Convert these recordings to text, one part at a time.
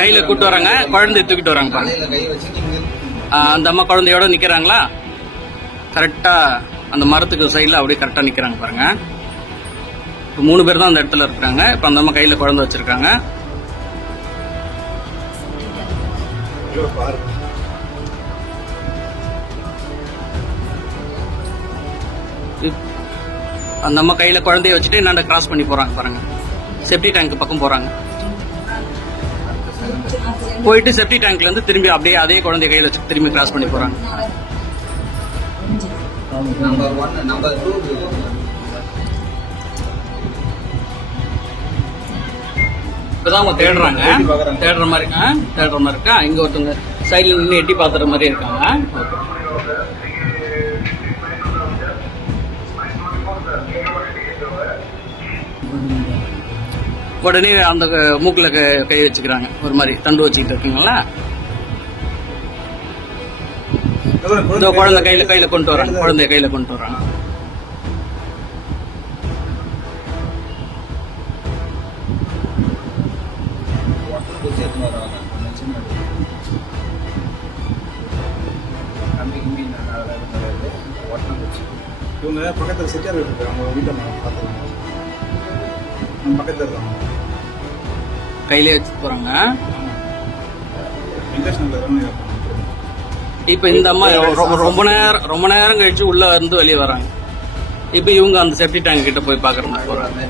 கையில கூட்டு வராங்க. குழந்தைய தூக்கிட்டு வராங்க அந்த அம்மா குழந்தையோட நிக்கிறாங்களா? கரெக்டா அந்த மரத்துக்கு சைடில் அப்படியே கரெக்டா நிக்கிறாங்க பாருங்க. இப்போ மூணு பேர் தான் அந்த இடத்துல இருக்கிறாங்க. இப்போ அந்த அம்மா கையில குழந்தை வச்சிருக்காங்க. அந்த அம்மா கையில குழந்தைய வச்சுட்டு என்னண்ட கிராஸ் பண்ணி போறாங்க பாருங்க. செப்டி டேங்க் பக்கம் போறாங்க. போயிட்டு செப்டி டேங்க்ல இருந்து திரும்பி அப்படியே அதே குழந்தைய கையில வச்சு திரும்பி கிராஸ் பண்ணி போறாங்க. இப்பதான் அவங்க தேடுறாங்க. தேடுற மாதிரி இருக்கா தேடுற மாதிரி இருக்கா? இங்க ஒருத்தவங்க சைடுல நின்று எட்டி பாத்துற மாதிரி இருக்காங்க. உடனே அந்த மூக்கில் கை வச்சுக்கிறாங்க. ஒரு மாதிரி தண்டு வச்சுக்கிட்டு இருக்கீங்களா? இதோ குழந்தை கையில கையில கொண்டு வராங்க. குழந்தைய கையில கொண்டு வராங்க. இவங்க பக்கத்துல செட்டியார் வீட்டு இருக்காங்க அவங்க வீட்டை நான் பார்த்துருக்காங்க பக்கத்துல இருக்காங்க கையிலே வச்சு போறாங்க. இப்ப இந்த அம்மா ரொம்ப நேரம் ரொம்ப நேரம் கழிச்சு உள்ள இருந்து வெளியே வராங்க. இப்ப இவங்க அந்த செப்டி டேங்க் கிட்ட போய் பாக்குற மாதிரி போறாங்க.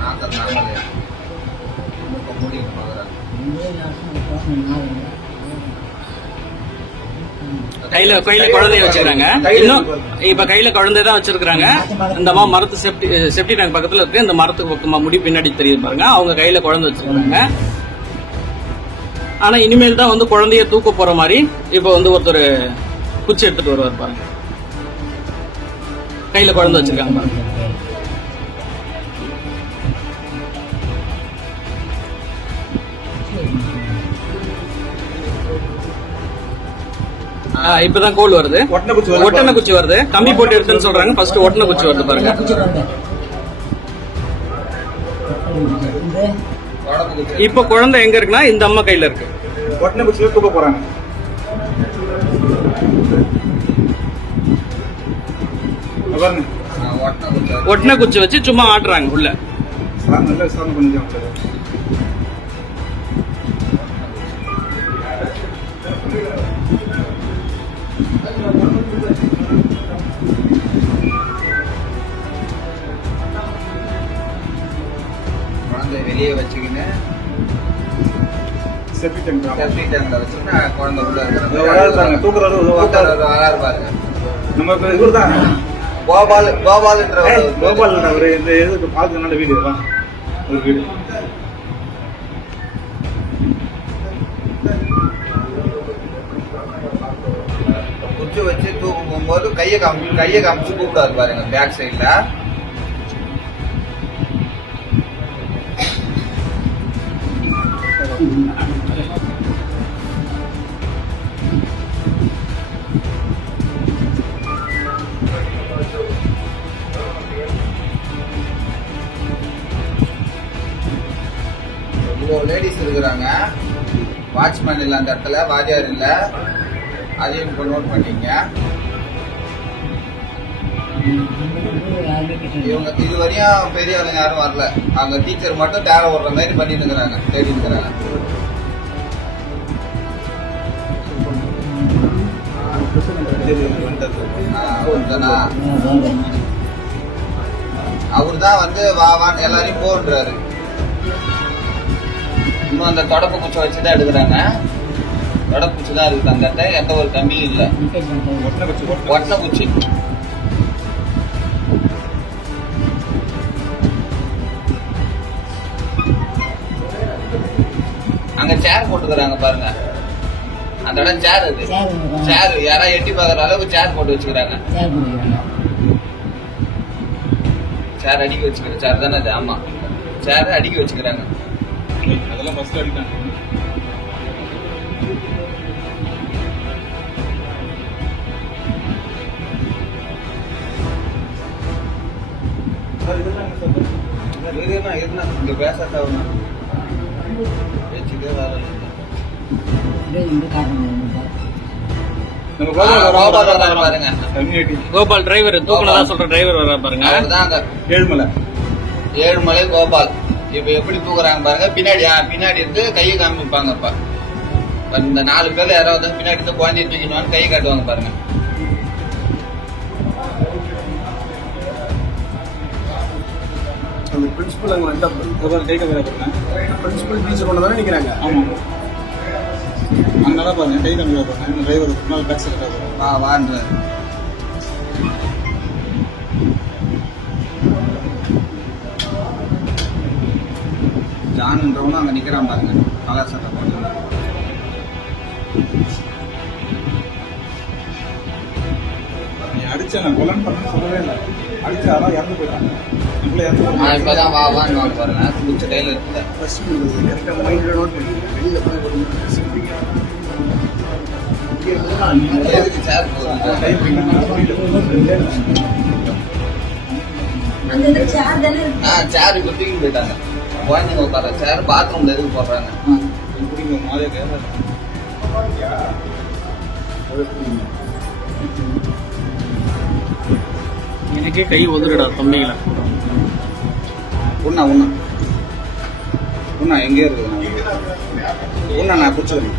பார்க்குறாங்க கையில கையில குழந்தைய வச்சிருக்காங்க. இன்னும் இப்ப கையில குழந்தை தான் வச்சிருக்காங்க. இந்த அம்மா மரத்து செப்டி செப்டி டேங்க் பக்கத்துல இருக்கு. இந்த மரத்துக்கு பக்கமா முடி பின்னாடி தெரியுது பாருங்க. அவங்க கையில குழந்தை வச்சிருக்காங்க. ஆனா இனிமேல் தான் வந்து குழந்தைய தூக்க போற மாதிரி இப்ப வந்து ஒருத்தர் குச்சி எடுத்துட்டு வருவார் பாருங்க. கையில குழந்தை வச்சிருக்காங்க பாருங்க. இப்பதான் கோல் வருது. ஒட்டனை குச்சி வருது. ஒட்டனை குச்சி வருது. கம்பி போட்டு எடுத்துன்னு சொல்றாங்க. ஃபர்ஸ்ட் ஒட்டனை குச்சி வருது பாருங்க. குச்சி இப்ப குழந்தை எங்க இருக்குன்னா இந்த அம்மா கையில இருக்கு. ஒட்டனை குச்சியில தூக்க போறாங்க. ஒட்டனை குச்சி குச்சி வச்சு சும்மா ஆட்டுறாங்க உள்ள. குழந்தை வெளியே வச்சுக்கின்னு செப்டி டேங்க் செப்டி டேங்க்ல வச்சுக்கின்னு குழந்தை உள்ள. வராரு பாருங்க நம்ம இவர் தான் கோபால் கோபால்ன்ற கோபால் அவர். இந்த இதுக்கு பார்க்க நல்ல வீடு தான் ஒரு வீடு. போகும்போது கையை காமி கையை காமிச்சு கூப்பிடாது பாருங்க பேக் சைடில் இவ்வளோ லேடிஸ் இருக்கிறாங்க. வாட்ச்மேன் இல்லை அந்த இடத்துல வாத்தியார் இல்லை. அதையும் இப்போ நோட் பண்ணிங்க. இவங்க இது வரையும் பெரிய ஆளுங்க யாரும் வரல. அவங்க டீச்சர் மட்டும் தேர ஓடுற மாதிரி பண்ணிட்டு இருக்கிறாங்க தேடி இருக்கிறாங்க. அவர் தான் வந்து வா வான்னு எல்லாரையும் போன்றாரு இன்னும் அந்த தொடப்பு குச்சி வச்சு தான் எடுக்கிறாங்க. தொடப்பு குச்சி தான் இருக்குது அந்த எந்த ஒரு கம்மியும் இல்லை. ஒட்டனை குச்சி ஒட்டனை குச்சி. சேர் போட்டுக்கிறாங்க பாருங்க. அந்த இடம் சேர் அது. சேர் யாரா எட்டி பாக்குற அளவுக்கு சேர் போட்டு வச்சுக்கிறாங்க. சேர் அடிக்க வச்சுக்கிற சேர் தானே அது? ஆமாம் சேர் அடிக்க வச்சுக்கிறாங்க. அதெல்லாம் ஃபர்ஸ்ட் அடிக்கிறாங்க. இதுனா இதுனா இங்க பேசாட்டா நம்ம ஆ, கோபால் கோபால். டிரைவர் தூக்குனதா சொல்ற டிரைவர் வர பாருங்க. ஏழுமலை. ஏழுமலை கோபால். இப்ப எப்படி தூக்குறாங்க பாருங்க. பின்னாடி ஆ, பின்னாடி இருந்து கையை காமிப்பாங்க இப்ப இப்ப இந்த நாலு பேர்ல யாராவது பின்னாடி இருந்து குழந்தைய தூக்கிடுவான்னு கை காட்டுவாங்க பாருங்க. அந்த பிரின்சிபல் அங்கே ரெண்டா கோபால் கை பாருங்க. பிரின்சிபல் டீச்சர் கொண்டு தானே நிற்கிறாங்க ஆமாம் அங்கதான் பாருங்க கை கம்பெனி பாருங்க. டிரைவர் முன்னாள் பேக் சைடு வா வான்னு ஜான்ன்றவனும் அங்க நிக்கிறான் பாருங்க. கலர் சட்டை போட்டு. நீ அடிச்ச நான் கொலன் பண்ண சொல்லவே இல்லை. அடிச்ச அதான் இறந்து போயிட்டாங்க இறந்து இப்பதான் வா வான்னு பாருங்க குடிச்ச கையில இருக்குல்ல ஃபர்ஸ்ட் கரெக்டாக மைண்டில் நோட் பண்ணிக்கிறேன் வெளியில் போய் அந்த சேர் தானே ஆ சேர் இப்ப தூக்கி போயிட்டாங்க. குழந்தைங்க உட்கார சேர் பாத்ரூம்ல எதுக்கு போடுறாங்க? எனக்கே கை ஒதுடா தம்பிங்களா உண்ணா உண்ணா. உண்ணா எங்கே இருக்குது. உண்ணா நான் பிடிச்சிக்கிறேன்